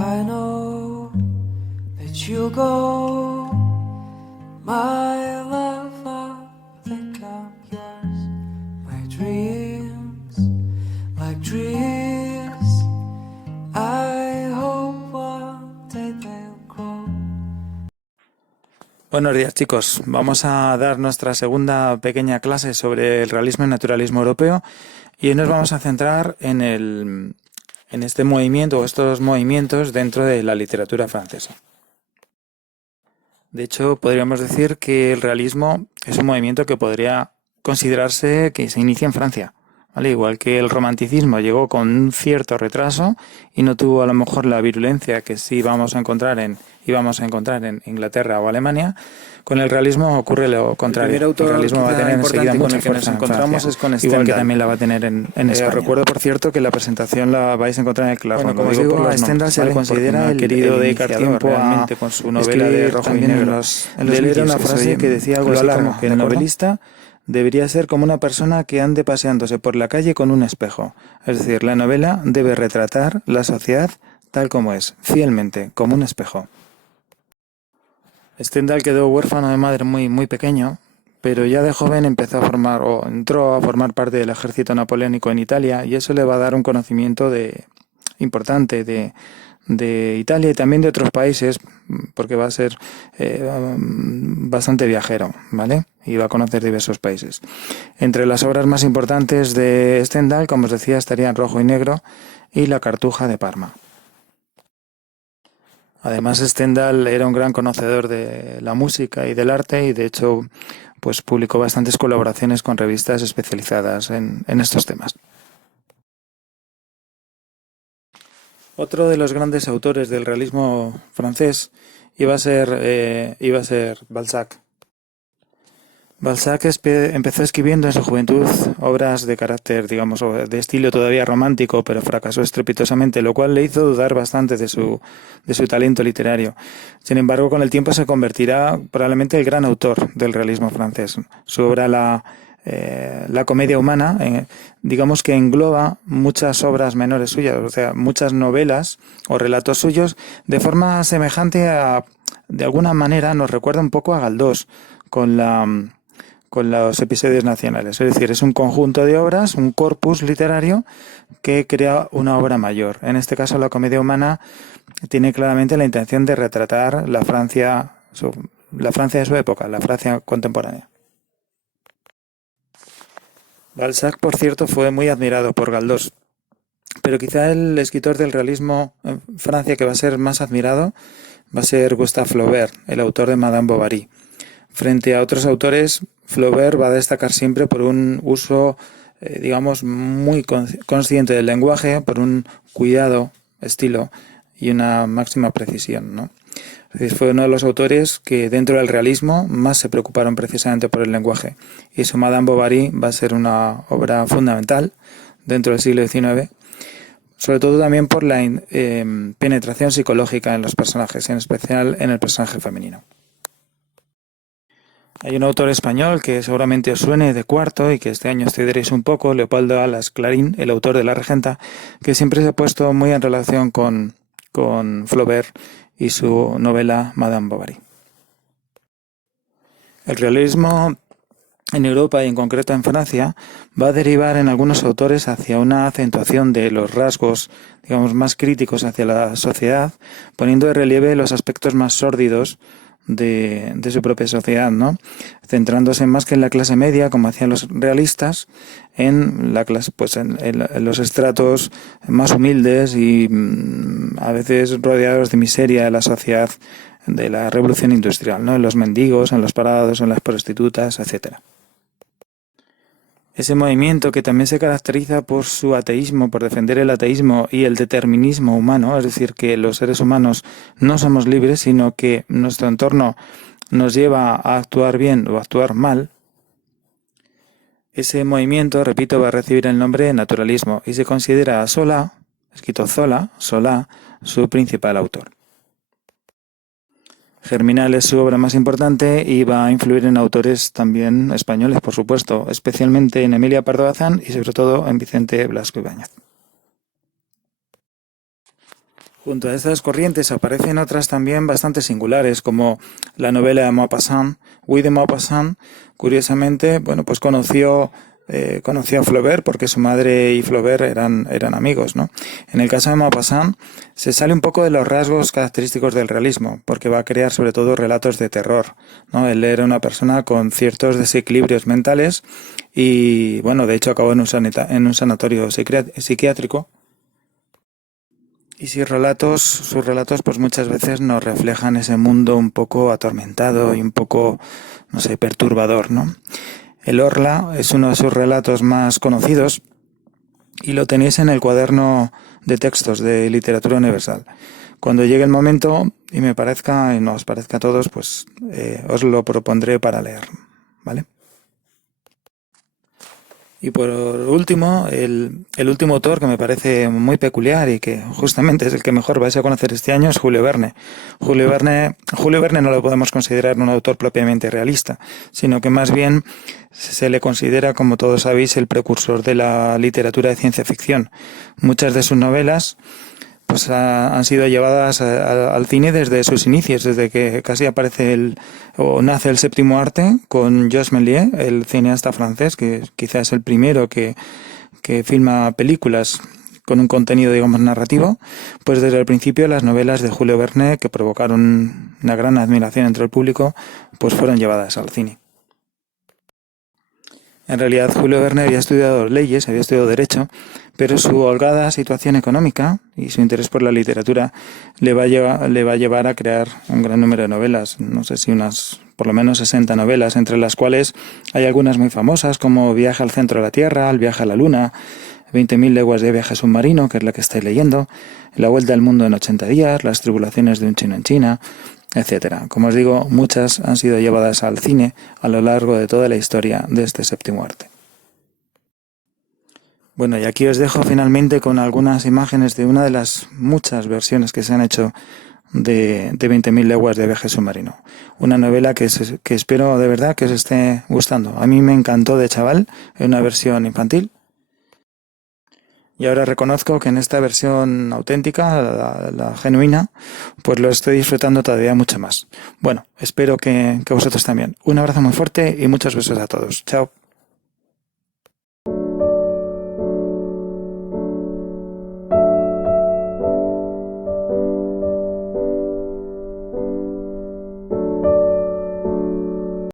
I know that you'll go, my love, I think I'm yours. My dreams, like trees, I hope one day they'll grow. Buenos días, chicos. Vamos a dar nuestra segunda pequeña clase sobre el realismo y naturalismo europeo y hoy nos vamos a centrar en este movimiento o estos movimientos dentro de la literatura francesa. De hecho, podríamos decir que el realismo es un movimiento que podría considerarse que se inicia en Francia, ¿vale? Igual que el romanticismo llegó con un cierto retraso y no tuvo a lo mejor la virulencia que sí íbamos a encontrar en Inglaterra o Alemania. Con el realismo ocurre lo contrario. El realismo va a tener enseguida mucha fuerza en Francia, igual que también la va a tener en España. Recuerdo, por cierto, que la presentación la vais a encontrar en el Claremont. Bueno, como os digo, a Stendhal se le considera el querido dedicar tiempo realmente con su novela de rojo y negro. Él era una frase que decía algo así como que el novelista debería ser como una persona que ande paseándose por la calle con un espejo. Es decir, la novela debe retratar la sociedad tal como es, fielmente, como un espejo. Stendhal quedó huérfano de madre muy pequeño, pero ya de joven entró a formar parte del ejército napoleónico en Italia y eso le va a dar un conocimiento importante de Italia y también de otros países, porque va a ser bastante viajero, ¿vale? Y va a conocer diversos países. Entre las obras más importantes de Stendhal, como os decía, estarían Rojo y Negro y La Cartuja de Parma. Además, Stendhal era un gran conocedor de la música y del arte y, de hecho, pues publicó bastantes colaboraciones con revistas especializadas en estos temas. Otro de los grandes autores del realismo francés iba a ser Balzac. Balzac empezó escribiendo en su juventud obras de carácter, digamos, de estilo todavía romántico, pero fracasó estrepitosamente, lo cual le hizo dudar bastante de su talento literario. Sin embargo, con el tiempo se convertirá probablemente el gran autor del realismo francés. Su obra, la comedia humana, digamos que engloba muchas obras menores suyas, o sea, muchas novelas o relatos suyos, de forma semejante de alguna manera nos recuerda un poco a Galdós, con los episodios nacionales. Es decir, es un conjunto de obras, un corpus literario que crea una obra mayor. En este caso, la comedia humana tiene claramente la intención de retratar la Francia de su época, la Francia contemporánea. Balzac, por cierto, fue muy admirado por Galdós, pero quizá el escritor del realismo en Francia que va a ser más admirado va a ser Gustave Flaubert, el autor de Madame Bovary. Frente a otros autores, Flaubert va a destacar siempre por un uso, digamos, muy consciente del lenguaje, por un cuidado, estilo y una máxima precisión, ¿no? Fue uno de los autores que dentro del realismo más se preocuparon precisamente por el lenguaje. Y su Madame Bovary va a ser una obra fundamental dentro del siglo XIX, sobre todo también por la penetración psicológica en los personajes, en especial en el personaje femenino. Hay un autor español que seguramente os suene de cuarto y que este año estudiaréis un poco, Leopoldo Alas Clarín, el autor de La Regenta, que siempre se ha puesto muy en relación con Flaubert y su novela Madame Bovary. El realismo en Europa y en concreto en Francia va a derivar en algunos autores hacia una acentuación de los rasgos, digamos, más críticos hacia la sociedad, poniendo de relieve los aspectos más sórdidos de su propia sociedad, ¿no? Centrándose más que en la clase media, como hacían los realistas, en la clase, pues en los estratos más humildes y a veces rodeados de miseria de la sociedad de la revolución industrial, ¿no? En los mendigos, en los parados, en las prostitutas, etcétera. Ese movimiento que también se caracteriza por su ateísmo, por defender el ateísmo y el determinismo humano, es decir, que los seres humanos no somos libres, sino que nuestro entorno nos lleva a actuar bien o a actuar mal. Ese movimiento, repito, va a recibir el nombre de naturalismo y se considera a Zola, escrito Zola, su principal autor. Germinal es su obra más importante y va a influir en autores también españoles, por supuesto, especialmente en Emilia Pardo Bazán y sobre todo en Vicente Blasco Ibáñez. Junto a estas corrientes aparecen otras también bastante singulares, como la novela de Maupassant. Guy de Maupassant, curiosamente, bueno, pues conoció a Flaubert porque su madre y Flaubert eran amigos, ¿no? En el caso de Maupassant se sale un poco de los rasgos característicos del realismo, porque va a crear sobre todo relatos de terror, ¿no? Él era una persona con ciertos desequilibrios mentales y, bueno, de hecho acabó en un sanatorio psiquiátrico. Y sus relatos pues muchas veces nos reflejan ese mundo un poco atormentado y un poco, no sé, perturbador, ¿no? El Orla es uno de sus relatos más conocidos y lo tenéis en el cuaderno de textos de Literatura Universal. Cuando llegue el momento y me parezca y nos parezca a todos, pues os lo propondré para leer, ¿vale? Y por último, el último autor que me parece muy peculiar y que justamente es el que mejor vais a conocer este año es Julio Verne. Julio Verne no lo podemos considerar un autor propiamente realista, sino que más bien se le considera, como todos sabéis, el precursor de la literatura de ciencia ficción. Muchas de sus novelas pues han sido llevadas al cine desde sus inicios, desde que casi nace el séptimo arte con Georges Méliès, el cineasta francés, que quizás es el primero que filma películas con un contenido, digamos, narrativo. Pues desde el principio las novelas de Julio Verne, que provocaron una gran admiración entre el público, pues fueron llevadas al cine. En realidad Julio Verne había estudiado leyes, había estudiado derecho, pero su holgada situación económica y su interés por la literatura le va a llevar a crear un gran número de novelas, no sé si unas por lo menos 60 novelas, entre las cuales hay algunas muy famosas como Viaje al centro de la Tierra, El viaje a la Luna, 20.000 leguas de viaje submarino, que es la que estáis leyendo, La vuelta al mundo en 80 días, Las tribulaciones de un chino en China, etcétera. Como os digo, muchas han sido llevadas al cine a lo largo de toda la historia de este séptimo arte. Bueno, y aquí os dejo finalmente con algunas imágenes de una de las muchas versiones que se han hecho de 20.000 leguas de viaje submarino. Una novela que espero de verdad que os esté gustando. A mí me encantó de chaval, en una versión infantil. Y ahora reconozco que en esta versión auténtica, la genuina, pues lo estoy disfrutando todavía mucho más. Bueno, espero que vosotros también. Un abrazo muy fuerte y muchos besos a todos. Chao.